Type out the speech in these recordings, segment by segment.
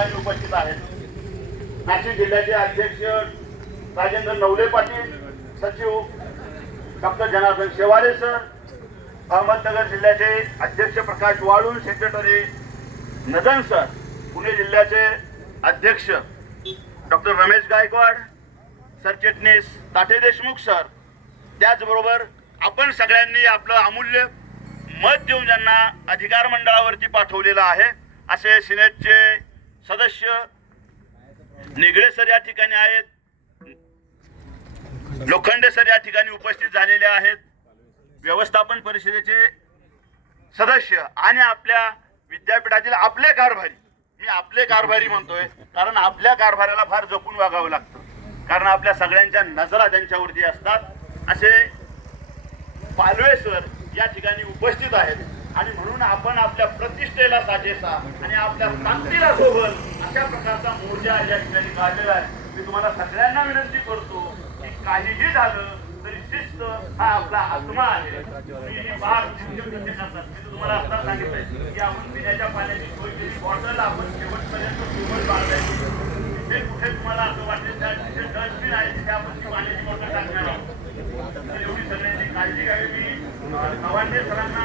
ठिकाणी उपस्थित आहेत. नाशिक जिल्ह्याचे अध्यक्ष राजेंद्र नवले पाटील सचिव डॉक्टर जनार्दन शेवाले सर अहमदनगर जिल्ह्याचे अध्यक्ष प्रकाश वाळून सेक्रेटरी नदन सर पुणे जिल्ह्याचे अध्यक्ष डॉक्टर रमेश गायकवाड सरचिटणीस ताठे देशमुख सर. त्याचबरोबर आपण सगळ्यांनी आपलं अमूल्य मत देऊन ज्यांना अधिकार मंडळावरती पाठवलेलं आहे असे सिनेटचे सदस्य निगळे सर या ठिकाणी आहेत. लोखंडे सर या ठिकाणी उपस्थित झालेले आहेत. व्यवस्थापन परिषदेचे सदस्य आणि आपल्या विद्यापीठातील आपले कारभारी. मी आपले कारभारी म्हणतोय कारण आपल्या कारभाराला फार जपून वागावं लागतं. कारण आपल्या सगळ्यांच्या नजरा त्यांच्यावरती असतात. असे पालवे सर या ठिकाणी उपस्थित आहेत. आणि म्हणून आपण आपल्या प्रतिष्ठेला साजेसा आणि आपल्या ताकदीला शोभल अशा प्रकारचा मोर्चा या ठिकाणी काढलेला आहे. मी तुम्हाला सगळ्यांना विनंती करतो की काहीही झालं तरी शिस्त हा आपला आत्मा आहे. ही करतात. मी तुम्हाला आता सांगितलंय की आपण पिण्याच्या पाण्याची सोय केली. बॉटल आपण शेवटपर्यंत सोबत बाळगायची तिथे कुठे तुम्हाला असं वाटेल त्या तिथे डस्टबिन आहे. तिथे आपण ती पाण्याची बॉटल टाकणार आहोत. एवढी सगळ्यांची काळजी घ्यावी मी. सरांना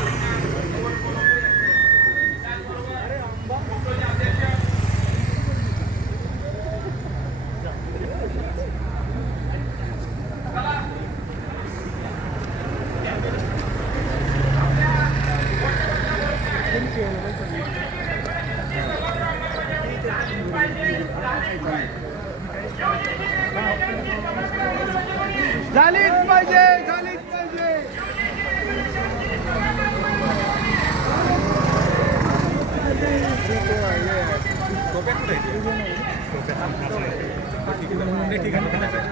झालीच पाहिजे झालीच पाहिजे. ठीक आहे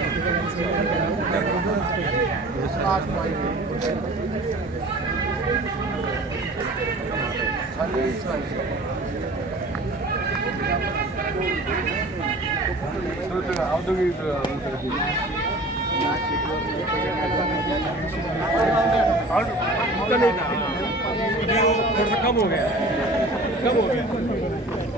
कम हो गया कम हो गया जे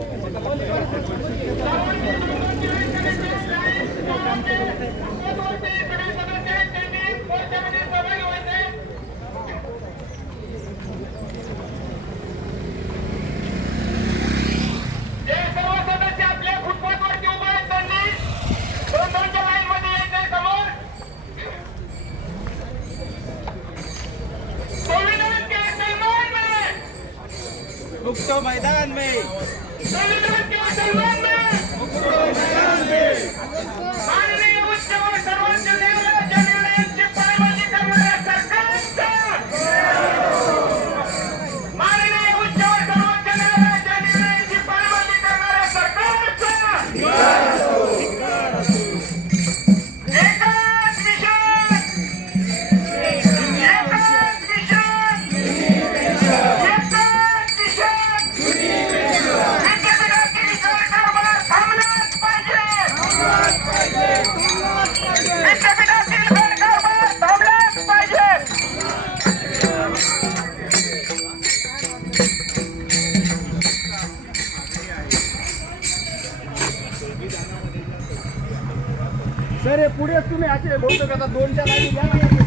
मुक्त मैदान में। सर हे पुढे तुम्ही असे बहुतेक आता